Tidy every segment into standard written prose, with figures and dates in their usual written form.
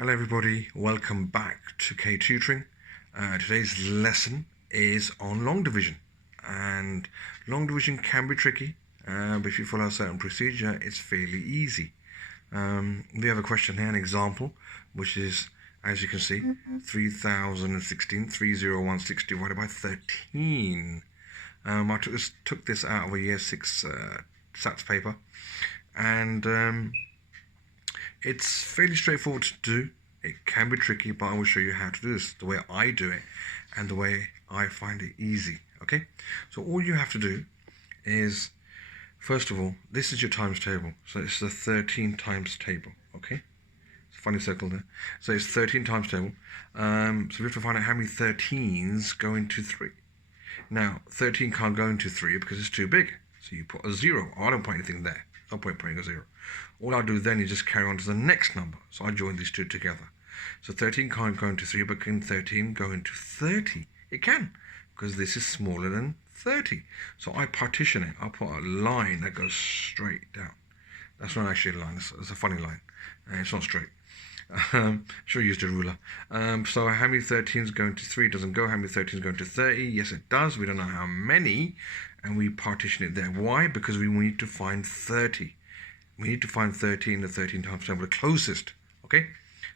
Hello everybody, welcome back to K Tutoring. Today's lesson is on long division, and long division can be tricky, but if you follow a certain procedure it's fairly easy. We have a question here, an example, which is, as you can see, 3016 divided by 13. I took this out of a year 6 SATs paper, and it's fairly straightforward to do. It can be tricky, but I will show you how to do this, the way I do it and the way I find it easy. Okay, so all you have to do is, first of all, this is your times table. So it's the 13 times table. Okay, it's a funny circle there. So it's 13 times table. So we have to find out how many 13s go into 3. Now 13 can't go into 3 because it's too big, so you put a 0. I don't put anything there. No point putting a 0. All I'll do then is just carry on to the next number. So I join these two together. So 13 can't go into 3, but can 13 go into 30? It can, because this is smaller than 30. So I partition it. I'll put a line that goes straight down. That's not actually a line. It's a funny line. It's not straight. Should have used a ruler. So how many 13s go into 3? It doesn't go. How many 13s go into 30? Yes, it does. We don't know how many, and we partition it there. Why? Because we need to find 30. We need to find 30 in the 13 times table, the closest. Okay?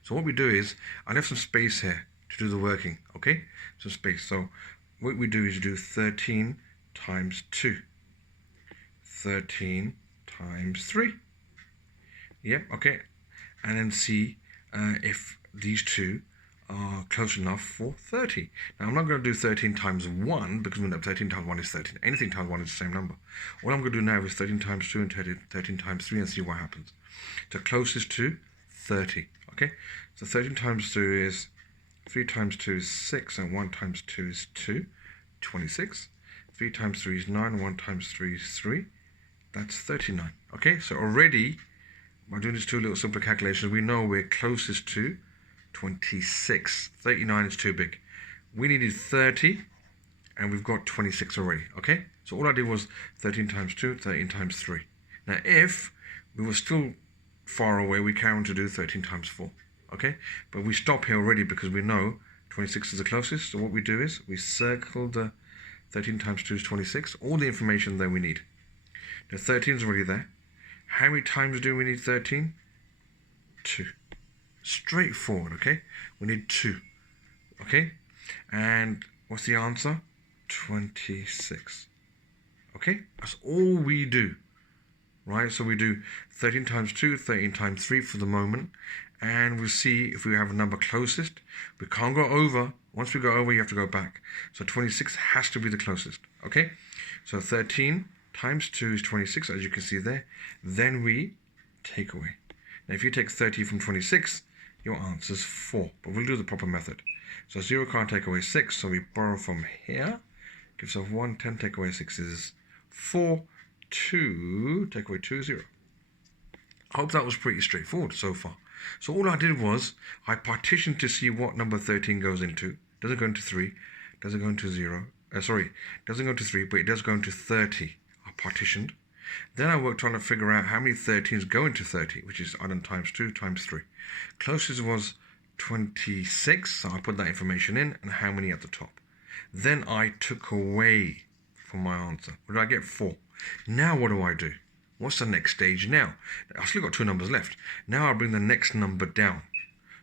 So what we do is, I left some space here to do the working. Okay? Some space. So what we do is do 13 times 2. 13 times 3. Yep, okay. And then see if these two are close enough for 30. Now I'm not going to do 13 times 1 because we know 13 times 1 is 13. Anything times 1 is the same number. All I'm going to do now is 13 times 2 and 13 times 3 and see what happens. So closest to 30. Okay, so 13 times 2 is 3 times 2 is 6 and 1 times 2 is 2. 26. 3 times 3 is 9. 1 times 3 is 3. That's 39. Okay, so already by doing these two little simple calculations, we know we're closest to 26. 39 is too big. We needed 30, and we've got 26 already. Okay, so all I did was 13 times 2, 13 times 3. Now, if we were still far away, we carry on to do 13 times 4. Okay, but we stop here already because we know 26 is the closest. So what we do is we circle the 13 times 2 is 26. All the information that we need. The 13 is already there. How many times do we need 13? 2. Straightforward, okay? We need 2, okay? And what's the answer? 26. Okay? That's all we do, right? So we do 13 times 2, 13 times 3 for the moment, and we'll see if we have a number closest. We can't go over. Once we go over, you have to go back. So 26 has to be the closest, okay? So 13 times 2 is 26, as you can see there. Then we take away. Now, if you take 30 from 26, your answer is 4. But we'll do the proper method. So 0 can't take away 6, so we borrow from here. Gives us 1, 10, take away 6 is 4. 2, take away 2, 0. I hope that was pretty straightforward so far. So all I did was, I partitioned to see what number 13 goes into. Doesn't go into 3, doesn't go into 0. Doesn't go into 3, but it does go into 30. I partitioned. Then I worked on to figure out how many 13s go into 30, which is I done times 2 times 3. Closest was 26, so I put that information in, and how many at the top. Then I took away from my answer. What did I get? 4. Now what do I do? What's the next stage now? I've still got 2 numbers left. Now I'll bring the next number down.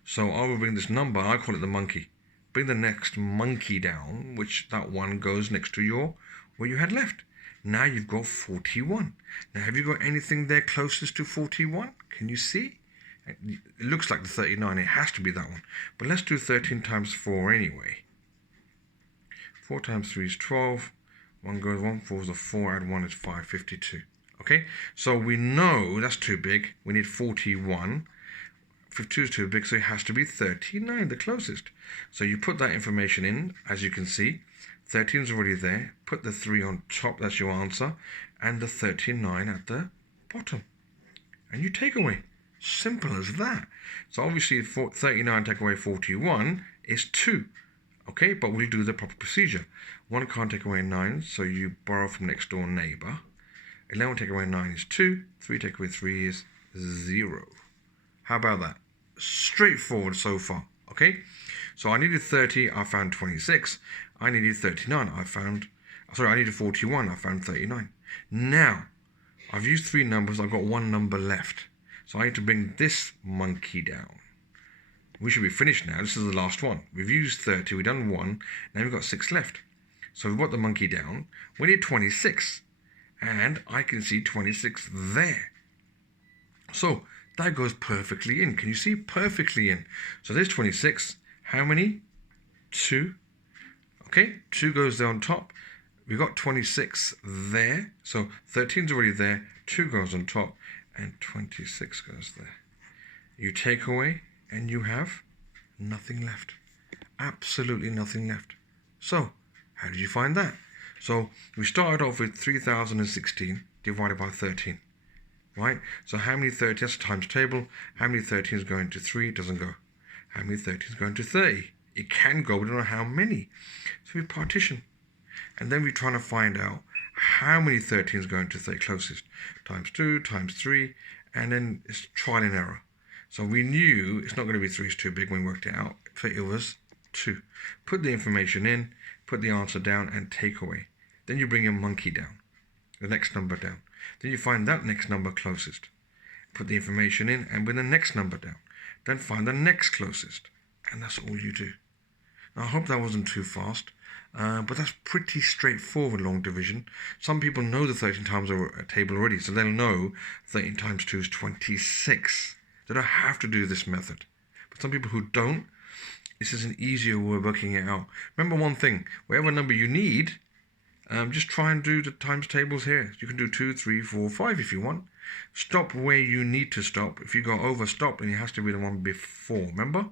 So I will bring this number, I call it the monkey. Bring the next monkey down, which that one goes next to where you had left. Now you've got 41. Now, have you got anything there closest to 41? Can you see? It looks like the 39. It has to be that one. But let's do 13 times 4 anyway. 4 times 3 is 12. 1 goes 1, 4 is a 4, add 1 is 5, 52. Okay? So we know that's too big. We need 41. 52 is too big, so it has to be 39, the closest. So you put that information in, as you can see. 13 is already there. Put the 3 on top, that's your answer. And the 39 at the bottom. And you take away. Simple as that. So obviously 39 take away 41 is 2. Okay, but we'll do the proper procedure. 1 can't take away 9, so you borrow from next door neighbour. 11 take away 9 is 2. 3 take away 3 is 0. How about that? straightforward so far. Okay, so I needed 30, I found 26. I needed 39, I needed 41, I found 39. Now I've used 3 numbers, I've got 1 number left, so I need to bring this monkey down. We should be finished now. This is the last one. We've used 30, we've done 1, now we've got 6 left. So we've got the monkey down. We need 26, and I can see 26 there. So that goes perfectly in. Can you see? Perfectly in. So there's 26. How many? 2. Okay, 2 goes there on top. We've got 26 there. So 13's already there. 2 goes on top, and 26 goes there. You take away, and you have nothing left. Absolutely nothing left. So how did you find that? So we started off with 3016 divided by 13. Right? So how many 30? That's a times table. How many 13s go into 3? It doesn't go. How many 13s go into 30? It can go, but we don't know how many. So we partition. And then we're trying to find out how many 13s go into 30 closest. Times 2, times 3, and then it's trial and error. So we knew it's not going to be 3, it's too big when we worked it out. So it was 2. Put the information in, put the answer down, and take away. Then you bring your monkey down, the next number down. Then you find that next number closest. Put the information in and bring the next number down. Then find the next closest. And that's all you do. Now, I hope that wasn't too fast, but that's pretty straightforward long division. Some people know the 13 times table already, so they'll know 13 times 2 is 26. They don't have to do this method. But some people who don't, this is an easier way of working it out. Remember one thing, whatever number you need, just try and do the times tables here. You can do 2, 3, 4, 5 if you want. Stop where you need to stop. If you go over, stop, and it has to be the one before. Remember,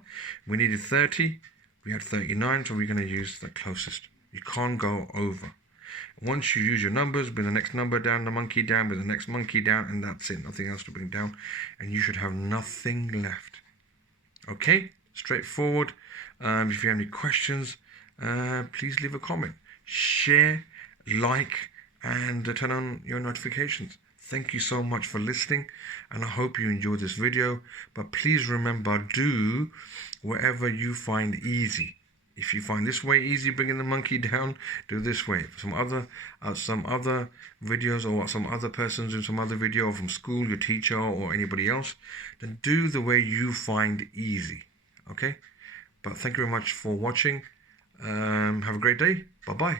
we needed 30. We had 39, so we're going to use the closest. You can't go over. Once you use your numbers, bring the next number down, the monkey down, bring the next monkey down, and that's it. Nothing else to bring down, and you should have nothing left. Okay, straightforward. If you have any questions, please leave a comment. Share, like, and turn on your notifications. Thank you so much for listening, and I hope you enjoyed this video. But please remember, do whatever you find easy. If you find this way easy, bringing the monkey down, do this way. Some other videos, or some other persons in some other video, or from school, your teacher, or anybody else, then do the way you find easy. Okay? But thank you very much for watching. Have a great day. Bye-bye.